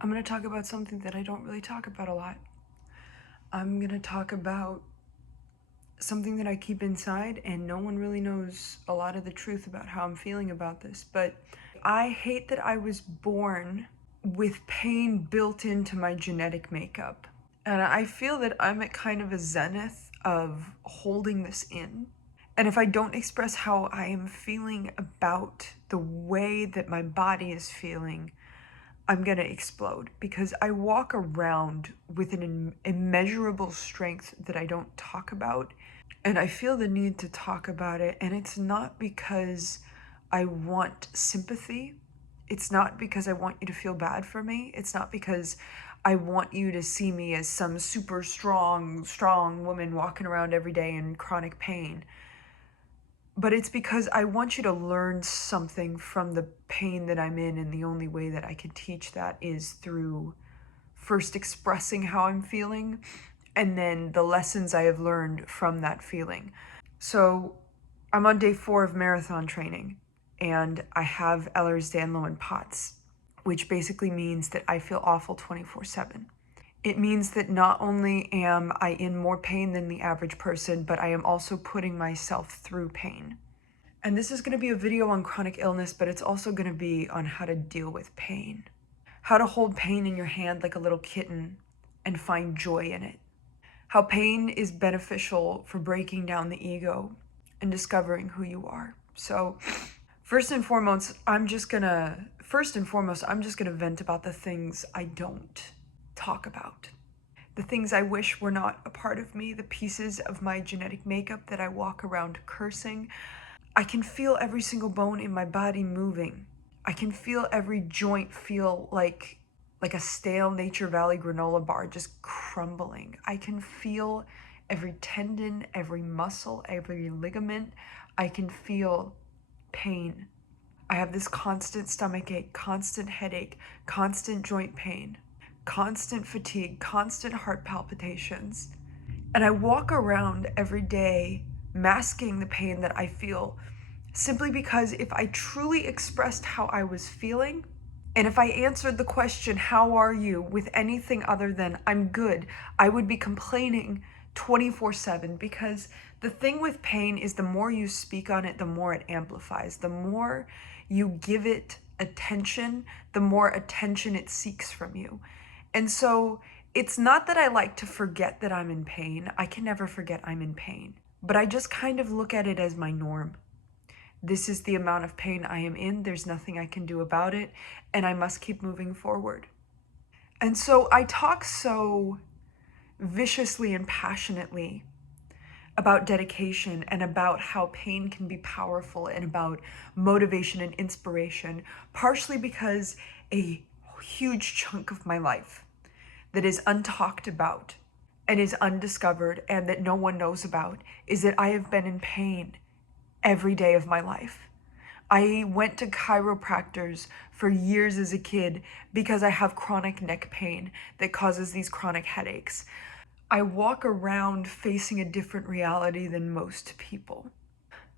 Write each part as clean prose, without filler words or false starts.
I'm going to talk about something that I don't really talk about a lot. I'm going to talk about something that I keep inside, and no one really knows a lot of the truth about how I'm feeling about this. But I hate that I was born with pain built into my genetic makeup. And I feel that I'm at kind of a zenith of holding this in. And if I don't express how I am feeling about the way that my body is feeling, I'm gonna explode, because I walk around with an immeasurable strength that I don't talk about. And I feel the need to talk about it. And it's not because I want sympathy. It's not because I want you to feel bad for me. It's not because I want you to see me as some super strong woman walking around every day in chronic pain. But it's because I want you to learn something from the pain that I'm in, and the only way that I can teach that is through first expressing how I'm feeling, and then the lessons I have learned from that feeling. So I'm on day 4 of marathon training, and I have Ehlers-Danlos and POTS, which basically means that I feel awful 24/7. It means that not only am I in more pain than the average person, but I am also putting myself through pain. And this is going to be a video on chronic illness, but it's also going to be on how to deal with pain. How to hold pain in your hand like a little kitten and find joy in it. How pain is beneficial for breaking down the ego and discovering who you are. So first and foremost, I'm just gonna vent about the things I don't talk about. The things I wish were not a part of me, the pieces of my genetic makeup that I walk around cursing. I can feel every single bone in my body moving. I can feel every joint feel like a stale Nature Valley granola bar just crumbling. I can feel every tendon, every muscle, every ligament. I can feel pain. I have this constant stomach ache, constant headache, constant joint pain, constant fatigue, constant heart palpitations. And I walk around every day masking the pain that I feel, simply because if I truly expressed how I was feeling, and if I answered the question, how are you, with anything other than I'm good, I would be complaining 24/7. Because the thing with pain is the more you speak on it, the more it amplifies. The more you give it attention, the more attention it seeks from you. And so it's not that I like to forget that I'm in pain. I can never forget I'm in pain. But I just kind of look at it as my norm. This is the amount of pain I am in. There's nothing I can do about it, and I must keep moving forward. And so I talk so viciously and passionately about dedication and about how pain can be powerful and about motivation and inspiration, partially because a huge chunk of my life that is untalked about and is undiscovered and that no one knows about is that I have been in pain every day of my life. I went to chiropractors for years as a kid because I have chronic neck pain that causes these chronic headaches. I walk around facing a different reality than most people.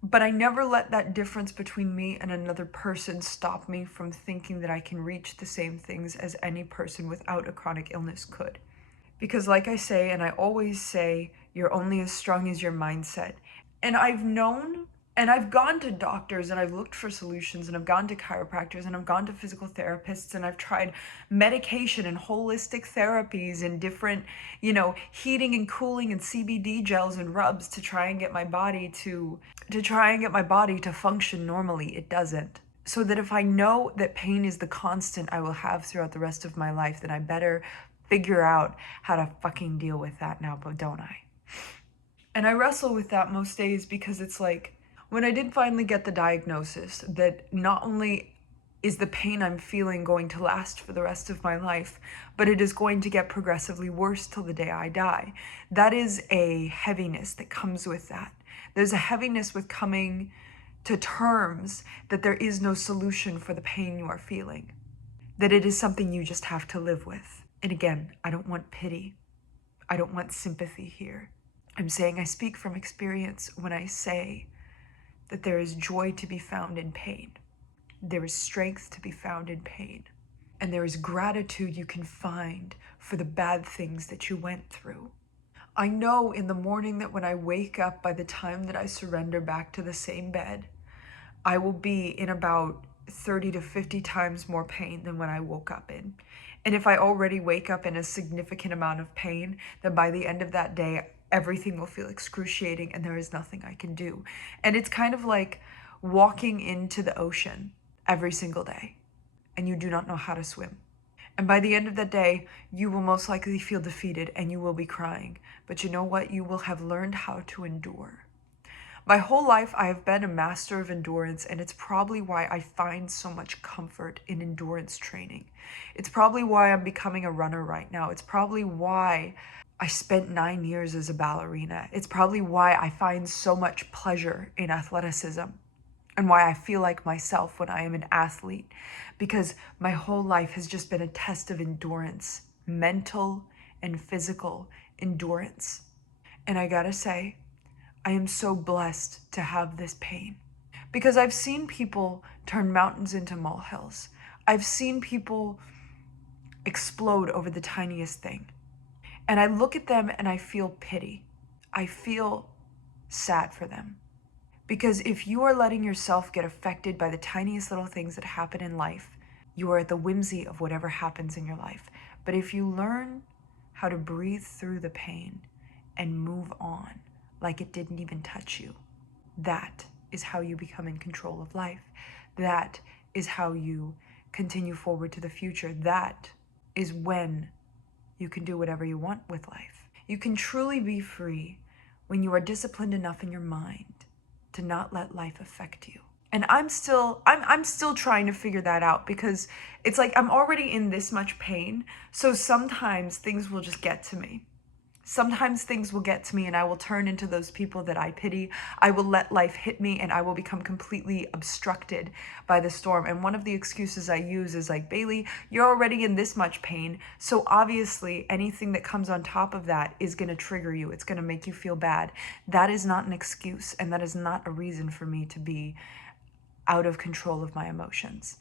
But I never let that difference between me and another person stop me from thinking that I can reach the same things as any person without a chronic illness could. Because like I say, and I always say, you're only as strong as your mindset. And I've known, and I've gone to doctors, and I've looked for solutions, and I've gone to chiropractors, and I've gone to physical therapists, and I've tried medication and holistic therapies and different, heating and cooling and CBD gels and rubs to try and get my body to function normally. It doesn't. So that if I know that pain is the constant I will have throughout the rest of my life, then I better figure out how to fucking deal with that now, but don't I? And I wrestle with that most days, because it's like, when I did finally get the diagnosis that not only is the pain I'm feeling going to last for the rest of my life, but it is going to get progressively worse till the day I die, that is a heaviness that comes with that. There's a heaviness with coming to terms that there is no solution for the pain you are feeling, that it is something you just have to live with. And again, I don't want pity. I don't want sympathy here. I'm saying I speak from experience when I say that there is joy to be found in pain. There is strength to be found in pain. And there is gratitude you can find for the bad things that you went through. I know in the morning that when I wake up, by the time that I surrender back to the same bed, I will be in about 30 to 50 times more pain than when I woke up in. And if I already wake up in a significant amount of pain, then by the end of that day, everything will feel excruciating and there is nothing I can do. And it's kind of like walking into the ocean every single day and you do not know how to swim. And by the end of the day, you will most likely feel defeated and you will be crying. But you know what? You will have learned how to endure. My whole life, I have been a master of endurance, and it's probably why I find so much comfort in endurance training. It's probably why I'm becoming a runner right now. It's probably why I spent 9 years as a ballerina. It's probably why I find so much pleasure in athleticism and why I feel like myself when I am an athlete, because my whole life has just been a test of endurance, mental and physical endurance. And I gotta say, I am so blessed to have this pain because I've seen people turn mountains into molehills. I've seen people explode over the tiniest thing. And I look at them and I feel pity. I feel sad for them. Because if you are letting yourself get affected by the tiniest little things that happen in life, you are at the whimsy of whatever happens in your life. But if you learn how to breathe through the pain and move on like it didn't even touch you, that is how you become in control of life. That is how you continue forward to the future. That is when you can do whatever you want with life. You can truly be free when you are disciplined enough in your mind to not let life affect you. And I'm still trying to figure that out because it's like I'm already in this much pain. So sometimes things will just get to me. Sometimes things will get to me and I will turn into those people that I pity. I will let life hit me and I will become completely obstructed by the storm. And one of the excuses I use is like, Bailey, you're already in this much pain. So obviously anything that comes on top of that is going to trigger you. It's going to make you feel bad. That is not an excuse and that is not a reason for me to be out of control of my emotions.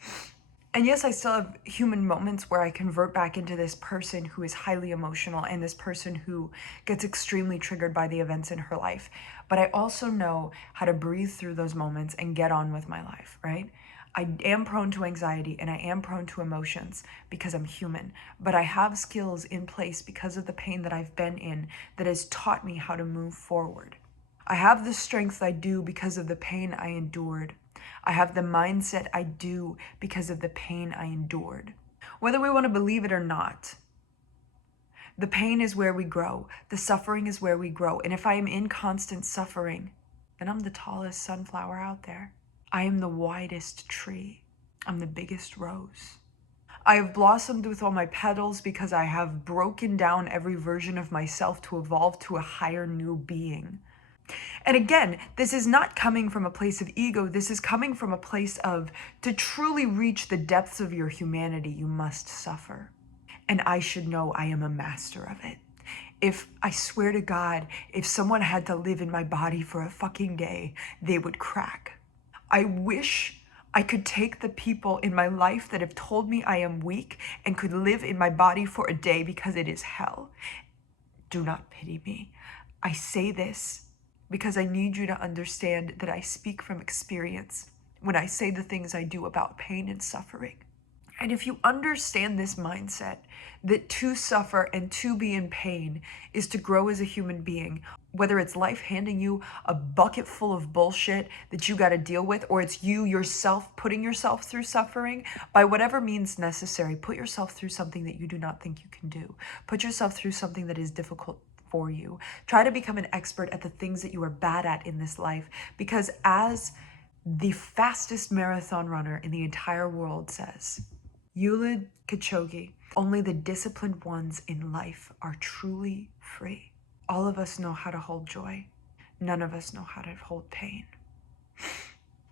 And yes, I still have human moments where I convert back into this person who is highly emotional and this person who gets extremely triggered by the events in her life. But I also know how to breathe through those moments and get on with my life, right? I am prone to anxiety and I am prone to emotions because I'm human. But I have skills in place because of the pain that I've been in that has taught me how to move forward. I have the strength I do because of the pain I endured. I have the mindset I do because of the pain I endured. Whether we want to believe it or not, the pain is where we grow. The suffering is where we grow. And if I am in constant suffering, then I'm the tallest sunflower out there. I am the widest tree. I'm the biggest rose. I have blossomed with all my petals because I have broken down every version of myself to evolve to a higher new being. And again, this is not coming from a place of ego. This is coming from a place of, to truly reach the depths of your humanity, you must suffer. And I should know I am a master of it. If, I swear to God, if someone had to live in my body for a fucking day, they would crack. I wish I could take the people in my life that have told me I am weak and could live in my body for a day because it is hell. Do not pity me. I say this because I need you to understand that I speak from experience when I say the things I do about pain and suffering. And if you understand this mindset, that to suffer and to be in pain is to grow as a human being, whether it's life handing you a bucket full of bullshit that you got to deal with, or it's you yourself putting yourself through suffering, by whatever means necessary, put yourself through something that you do not think you can do. Put yourself through something that is difficult for you. Try to become an expert at the things that you are bad at in this life, because as the fastest marathon runner in the entire world says, Eliud Kipchoge, only the disciplined ones in life are truly free. All of us know how to hold joy. None of us know how to hold pain.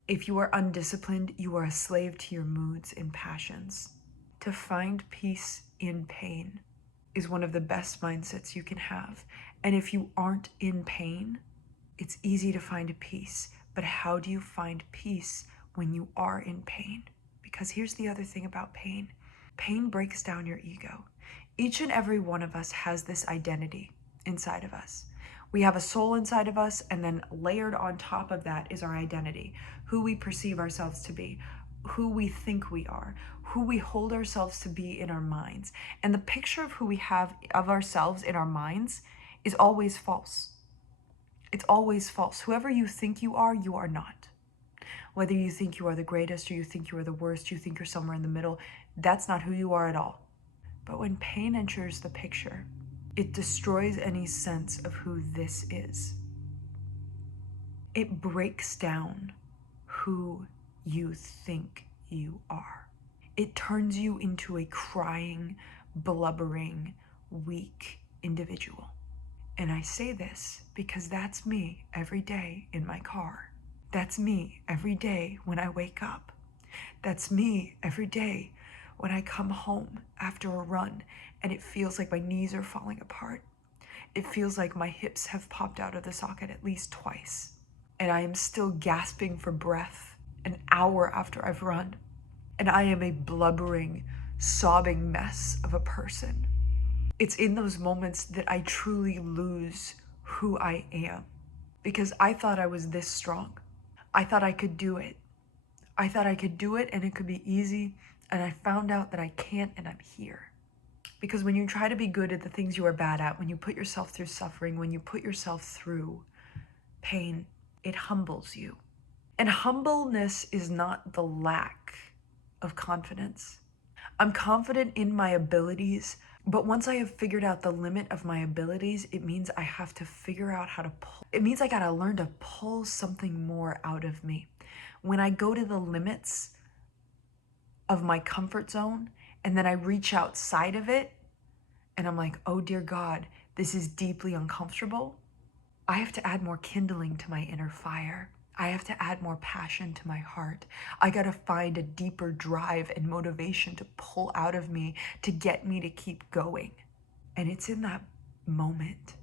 If you are undisciplined, you are a slave to your moods and passions. To find peace in pain is one of the best mindsets you can have. And if you aren't in pain, it's easy to find peace. But how do you find peace when you are in pain? Because here's the other thing about pain. Pain breaks down your ego. Each and every one of us has this identity inside of us. We have a soul inside of us, and then layered on top of that is our identity, who we perceive ourselves to be, who we think we are, who we hold ourselves to be in our minds. And the picture of who we have of ourselves in our minds is always false. It's always false. Whoever you think you are not. Whether you think you are the greatest or you think you are the worst, you think you're somewhere in the middle, that's not who you are at all. But when pain enters the picture, it destroys any sense of who this is. It breaks down who you think you are. It turns you into a crying, blubbering, weak individual. And I say this because that's me every day in my car. That's me every day when I wake up. That's me every day when I come home after a run and it feels like my knees are falling apart. It feels like my hips have popped out of the socket at least twice. And I am still gasping for breath an hour after I've run. And I am a blubbering, sobbing mess of a person. It's in those moments that I truly lose who I am. Because I thought I was this strong. I thought I could do it. I thought I could do it and it could be easy. And I found out that I can't, and I'm here. Because when you try to be good at the things you are bad at, when you put yourself through suffering, when you put yourself through pain, it humbles you. And humbleness is not the lack of confidence. I'm confident in my abilities, but once I have figured out the limit of my abilities, it means I have to figure out how to pull. It means I gotta learn to pull something more out of me. When I go to the limits of my comfort zone and then I reach outside of it and I'm like, oh dear God, this is deeply uncomfortable, I have to add more kindling to my inner fire. I have to add more passion to my heart. I gotta find a deeper drive and motivation to pull out of me to get me to keep going. And it's in that moment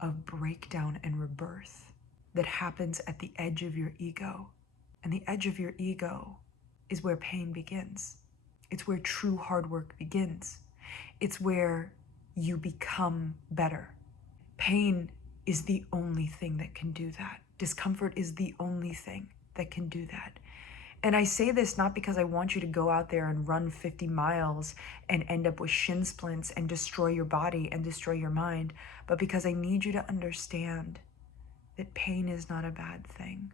of breakdown and rebirth that happens at the edge of your ego. And the edge of your ego is where pain begins. It's where true hard work begins. It's where you become better. Pain is the only thing that can do that. Discomfort is the only thing that can do that. And I say this not because I want you to go out there and run 50 miles and end up with shin splints and destroy your body and destroy your mind, but because I need you to understand that pain is not a bad thing.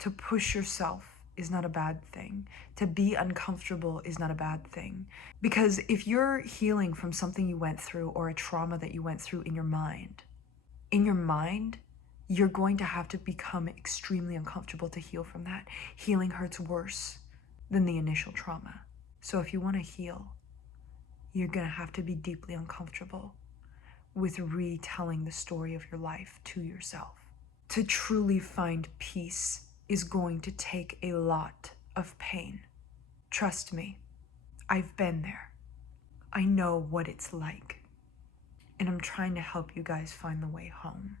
To push yourself is not a bad thing. To be uncomfortable is not a bad thing. Because if you're healing from something you went through or a trauma that you went through in your mind, you're going to have to become extremely uncomfortable to heal from that. Healing hurts worse than the initial trauma. So if you want to heal, you're going to have to be deeply uncomfortable with retelling the story of your life to yourself. To truly find peace is going to take a lot of pain. Trust me, I've been there. I know what it's like. And I'm trying to help you guys find the way home.